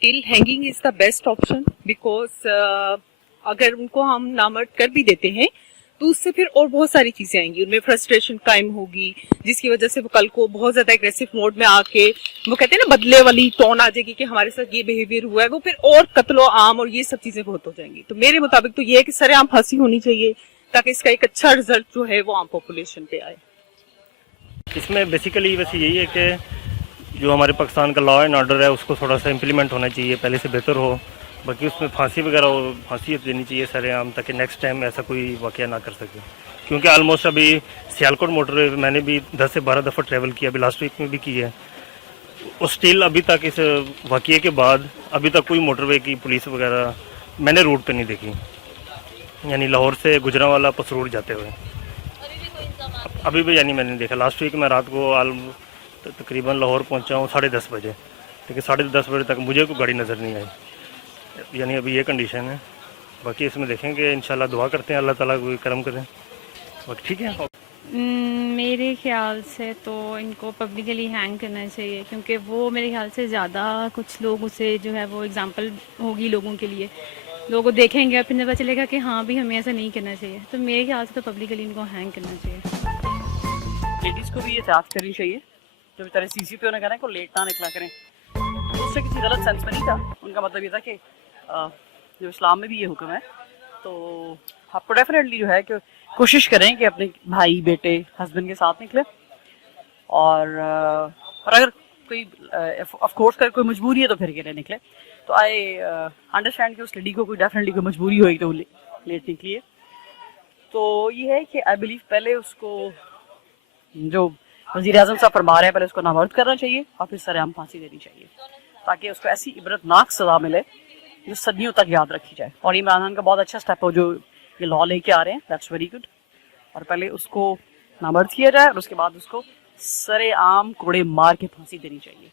Till hanging is the best option because اگر ان کو ہم نامرد کر بھی دیتے ہیں تو اس سے پھر اور بہت ساری چیزیں آئیں گی, ان میں فرسٹریشن قائم ہوگی, جس کی وجہ سے وہ کل کو بہت زیادہ اگریسو موڈ میں آ کے وہ کہتے ہیں نا بدلے والی ٹون آ جائے گی کہ ہمارے ساتھ یہ بیہیویئر ہوا ہے, وہ پھر اور قتل و عام اور یہ سب چیزیں بہت ہو جائیں گی. تو میرے مطابق تو یہ ہے کہ سر عام پھانسی ہونی چاہیے تاکہ اس کا ایک اچھا رزلٹ جو ہے وہ عام پاپولیشن پہ آئے. اس میں بیسیکلی ویسے یہی ہے کہ جو ہمارے پاکستان کا لا اینڈ آرڈر ہے اس کو تھوڑا سا امپلیمنٹ ہونا چاہیے, پہلے سے بہتر ہو. باقی اس میں پھانسی وغیرہ پھانسی دینی چاہیے سر عام, تاکہ نیکسٹ ٹائم ایسا کوئی واقعہ نہ کر سکے. کیونکہ آلموسٹ ابھی سیالکوٹ موٹر وے میں نے بھی 10 سے 12 دفعہ ٹریول کیا, ابھی لاسٹ ویک میں بھی کی ہے. اسٹل ابھی تک اس واقعے کے بعد ابھی تک کوئی موٹر وے کی پولیس وغیرہ میں نے روٹ پہ نہیں دیکھی, یعنی لاہور سے گجرانوالا پسرور جاتے ہوئے ابھی بھی یعنی میں نے دیکھا. لاسٹ ویک میں رات کو تقریباً لاہور پہنچا ہوں 10:30 بجے, لیکن 10:30 بجے تک مجھے کوئی گاڑی نظر نہیں آئی. یعنی ابھی یہ کنڈیشن ہے. باقی اس میں دیکھیں گے انشاءاللہ, دعا کرتے ہیں اللہ تعالیٰ کوئی کرم کریں. باقی ٹھیک ہے. میرے خیال سے تو ان کو پبلکلی ہینگ کرنا چاہیے, کیونکہ وہ میرے خیال سے زیادہ کچھ لوگ اسے جو ہے وہ اگزامپل ہوگی لوگوں کے لیے, لوگوں دیکھیں گے اور پھر پتہ چلے گا کہ ہاں بھی ہمیں ایسا نہیں کرنا چاہیے. تو میرے خیال سے تو پبلکلی ان کو ہینگ کرنا چاہیے. لیڈیز کو بھی یہ احتیاط کرنی چاہیے, جو بیچارے سی سی پہ انہیں کہنا ہے کو لیٹ نہ نکلا کریں. اس سے کسی غلط سینس میں نہیں تھا, ان کا مطلب یہ تھا کہ جو اسلام میں بھی یہ حکم ہے تو آپ کو ڈیفینیٹلی جو ہے کہ کوشش کریں کہ اپنے بھائی بیٹے ہسبینڈ کے ساتھ نکلیں. اور اگر کوئی آف کورس اگر کوئی مجبوری ہے تو پھر اکیلے نکلے. تو آئی انڈرسٹینڈ کہ اس لیڈی کو کوئی ڈیفینیٹلی کوئی مجبوری ہوئی تو وہ لیٹ نکلی ہے. تو یہ ہے کہ آئی بلیو پہلے اس کو جو وزیر اعظم صاحب فرما رہے ہیں پہلے اس کو نامرد کرنا چاہیے اور پھر سر عام پھانسی دینی چاہیے, تاکہ اس کو ایسی عبرتناک سزا ملے جو صدیوں تک یاد رکھی جائے. اور عمران خان کا بہت اچھا اسٹیپ ہو جو یہ لا لے کے آ رہے ہیں, دیٹس ویری گڈ. اور پہلے اس کو نامرد کیا جائے اور اس کے بعد اس کو سر عام کوڑے مار کے پھانسی دینی چاہیے.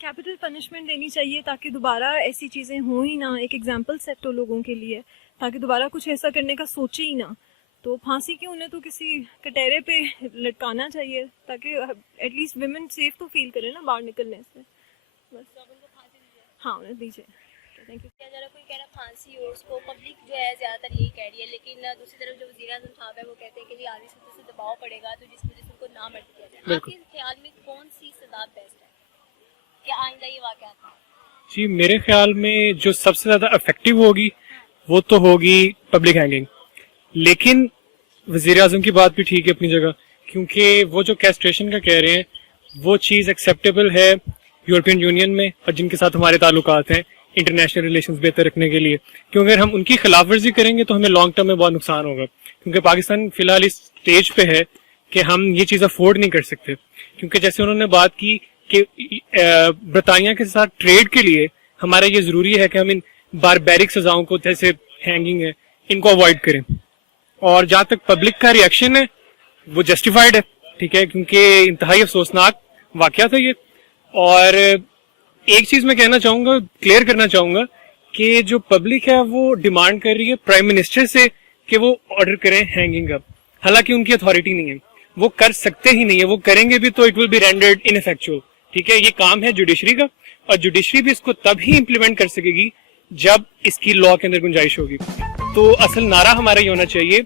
کیپٹل پنشمنٹ دینی چاہیے تاکہ دوبارہ ایسی چیزیں ہوں ہی نہ, ایک ایگزامپل سیٹ ہو لوگوں کے لیے, تاکہ دوبارہ کچھ ایسا کرنے کا سوچے ہی نہ. تو پھانسی کی انہیں تو کسی کٹہرے پہ لٹکانا چاہیے تاکہ ایٹ لیسٹ ویمن سیف تو فیل کرے نا باہر نکلنے سے. بس ہاں انہیں دیجیے. Thank you. کوئی کہہ رہا پھانسی ہو, اس کو پبلک جو ہے زیادہ تر یہی کہہ رہی ہے, لیکن دوسری طرف جو وزیر اعظم صاحب ہے وہ کہتے ہیں کہ جی عالمی سطح سے دباؤ پڑے گا تو جس وجہ سے ان کو نہ مرد کیا جائے. آپ کے خیال میں کون سی سزا بیسٹ ہے, کیا آئندہ یہ واقعات ہیں؟ جی میرے خیال میں جو سب سے زیادہ افیکٹو ہوگی وہ تو ہوگی پبلک ہینگنگ. لیکن وزیر اعظم کی بات بھی ٹھیک ہے اپنی جگہ, کیونکہ وہ جو کیسٹریشن کا کہہ رہے ہیں وہ چیز ایکسیپٹیبل ہے یورپین یونین میں اور جن کے ساتھ ہمارے تعلقات ہیں انٹرنیشنل ریلیشنز بہتر رکھنے کے لیے. کیونکہ اگر ہم ان کی خلاف ورزی کریں گے تو ہمیں لانگ ٹرم میں بہت نقصان ہوگا, کیونکہ پاکستان فی الحال اس اسٹیج پہ ہے کہ ہم یہ چیز افورڈ نہیں کر سکتے. کیونکہ جیسے انہوں نے بات کی کہ برطانیہ کے ساتھ ٹریڈ کے لیے ہمارا یہ ضروری ہے کہ ہم ان باربیرک سزاؤں کو جیسے ہینگنگ ہے ان کو اوائڈ کریں. اور جہاں تک پبلک کا ریئیکشن ہے وہ جسٹیفائڈ ہے, ٹھیک ہے, کیونکہ انتہائی افسوسناک واقعہ تھا یہ. اور ایک چیز میں کہنا چاہوں گا, کلیئر کرنا چاہوں گا کہ جو پبلک ہے وہ ڈیمانڈ کر رہی ہے پرائم منسٹر سے کہ وہ آرڈر کریں ہینگنگ کا, حالانکہ ان کی اتھارٹی نہیں ہے, وہ کر سکتے ہی نہیں ہے. وہ کریں گے بھی تو اٹ ول بی رینڈرڈ ان افیکچوئل, ٹھیک ہے. یہ کام ہے جوڈیشری کا, اور جوڈیشری بھی اس کو تب ہی امپلیمنٹ کر سکے گی جب اس کی لا کے اندر گنجائش ہوگی. تو اصل نعرہ ہمارا یہ ہونا چاہیے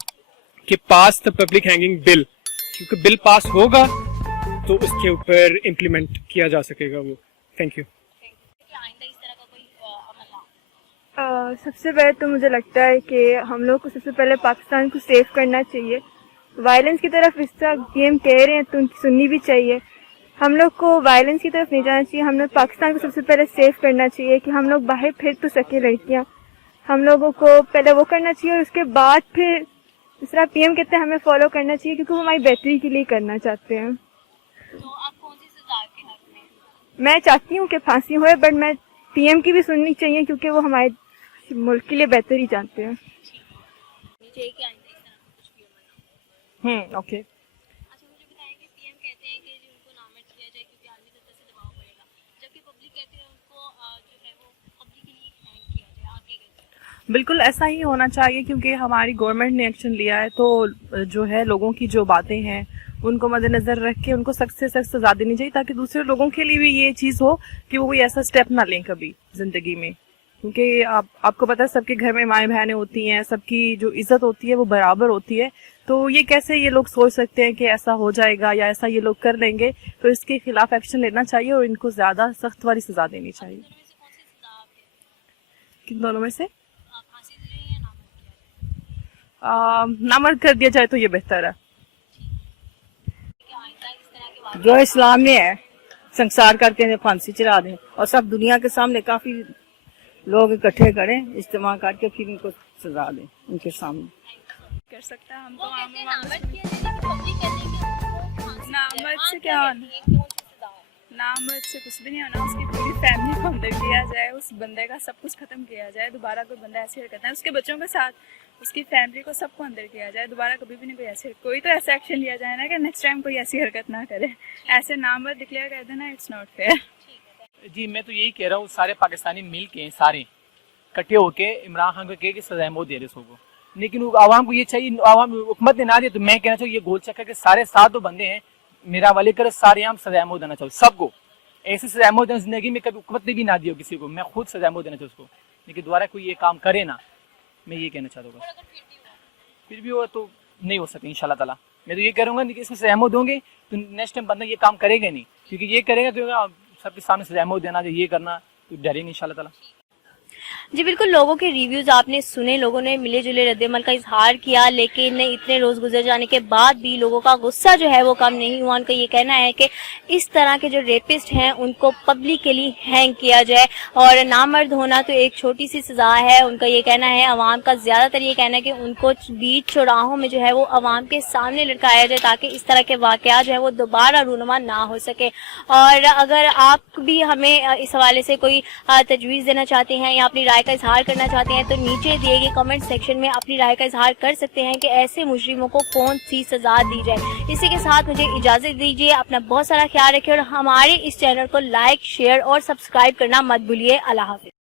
کہ پاس دا پبلک ہینگنگ بل, کیونکہ بل پاس ہوگا تو اس کے اوپر امپلیمنٹ کیا جا سکے گا وہ. Thank you. سب سے پہلے تو مجھے لگتا ہے کہ ہم لوگ کو سب سے پہلے پاکستان کو سیف کرنا چاہیے. وائلنس کی طرف اس طرح گیم کہہ رہے ہیں تو ان کی سننی بھی چاہیے. ہم لوگ کو وائلنس کی طرف نہیں جانا چاہیے. ہم لوگ پاکستان کو سب سے پہلے سیف کرنا چاہیے کہ ہم لوگ باہر پھر تو سکے لڑکیاں. ہم لوگوں کو پہلے وہ کرنا چاہیے اور اس کے بعد پھر اس طرح پی ایم کہتے ہیں ہمیں فالو کرنا چاہیے, کیونکہ وہ ہماری بہتری کے لیے کرنا چاہتے ہیں. تو آپ کون سی سزا کے حق میں؟ میں چاہتی ہوں کہ پھانسی ہوئے, بٹ میں پی ایم کی بھی سننی چاہیے کیونکہ وہ ہمارے ملک کے لیے بہتر ہی جانتے ہیں. اوکے. اچھا مجھے بتائیں کہ پی ایم کہتے ہیں کہ ان کو نامرد کیا جائے کیونکہ عالمی سطح سے دباؤ پڑے گا, جبکہ پبلک کہتے ہیں ان کو جو ہے وہ پبلکلی ہینگ کیا جائے. آپ کیا کہتے ہیں؟ بالکل ایسا ہی ہونا چاہیے, کیونکہ ہماری گورنمنٹ نے ایکشن لیا ہے تو جو ہے لوگوں کی جو باتیں ہیں ان کو مد نظر رکھ کے ان کو سخت سے سخت سزا دینی چاہیے تاکہ دوسرے لوگوں کے لیے بھی یہ چیز ہو کہ وہ کوئی ایسا اسٹیپ نہ لیں کبھی زندگی میں. کیونکہ آپ کو پتہ ہے سب کے گھر میں مائیں بہنیں ہوتی ہیں, سب کی جو عزت ہوتی ہے وہ برابر ہوتی ہے. تو یہ کیسے یہ لوگ سوچ سکتے ہیں کہ ایسا ہو جائے گا یا ایسا یہ لوگ کر لیں گے. تو اس کے خلاف ایکشن لینا چاہیے اور ان کو زیادہ سخت والی سزا دینی چاہیے. کن دونوں میں سے نامرد کر دیا جائے تو یہ بہتر ہے. جو اسلام میں ہے سنسار کر کے پھانسی چڑھا دیں اور سب دنیا کے سامنے کافی لوگ اکٹھے کریں, اجتماع کر کے پھر ان کو سزا دیں ان کے سامنے. کر سکتا ہے ہم تو نامرد سے کیا ہونا, نامرد سے کچھ بھی نہیں ہونا. اس کی پوری فیملی کو اندر کیا جائے, اس بندے کا سب کچھ ختم کیا جائے. دوبارہ کوئی بندہ ایسی حرکت ہے, اس کے بچوں کے ساتھ اس کی فیملی کو سب کو اندر کیا جائے. دوبارہ کبھی بھی نہیں کوئی تو ایسا ایکشن لیا جائے نا کہ نیکسٹ ٹائم کوئی ایسی حرکت نہ کرے. ایسے نامرد ڈکلیئر کر دینا اٹس ناٹ فیئر. جی میں تو یہی کہہ رہا ہوں سارے پاکستانی مل کے سارے اکٹھے ہو کے عمران خان کو کہے کہ سزائے موت دے رہے سو کو, لیکن عوام کو یہ چاہیے, عوام حکومت نے نہ دیا تو میں کہنا چاہوں یہ گول چکر کے سارے ساتھ تو بندے ہیں میرا والے کر سارے ہم سزائے موت دینا چاہوں سب کو. ایسی سزائے موت دینا زندگی میں کبھی حکومت نے بھی نہ دی ہو کسی کو, میں خود سزائے موت دینا چاہوں اس کو, لیکن دوبارہ کوئی یہ کام کرے نا, میں یہ کہنا چاہتا ہوں. پھر بھی وہ تو نہیں ہو سکتی ان شاء اللہ تعالیٰ. میں تو یہ کروں گا کہ اس میں سزائے موت دوں گے تو نیکسٹ ٹائم بندہ یہ کام کرے گا نہیں, کیونکہ یہ کرے گا تو سب کے سامنے سزائے موت دینا یہ کرنا تو ڈریں گے ان شاء اللہ تعالیٰ. جی بالکل, لوگوں کے ریویوز آپ نے سنے, لوگوں نے ملے جلے رد عمل کا اظہار کیا, لیکن اتنے روز گزر جانے کے بعد بھی لوگوں کا غصہ جو ہے وہ کم نہیں ہوا. ان کا یہ کہنا ہے کہ اس طرح کے جو ریپسٹ ہیں ان کو پبلکلی ہینگ کیا جائے, اور نامرد ہونا تو ایک چھوٹی سی سزا ہے. ان کا یہ کہنا ہے, عوام کا زیادہ تر یہ کہنا ہے کہ ان کو بیچ چوراہوں میں جو ہے وہ عوام کے سامنے لٹکایا جائے تاکہ اس طرح کے واقعات جو ہے وہ دوبارہ رونما نہ ہو سکے. اور اگر آپ بھی ہمیں اس حوالے سے کوئی تجویز دینا چاہتے ہیں یا اپنی رائے کا اظہار کرنا چاہتے ہیں تو نیچے دیے گئے کمنٹ سیکشن میں اپنی رائے کا اظہار کر سکتے ہیں کہ ایسے مجرموں کو کون سی سزا دی جائے. اسی کے ساتھ مجھے اجازت دیجیے, اپنا بہت سارا خیال رکھیں اور ہمارے اس چینل کو لائک, شیئر اور سبسکرائب کرنا مت بھولیے. اللہ حافظ.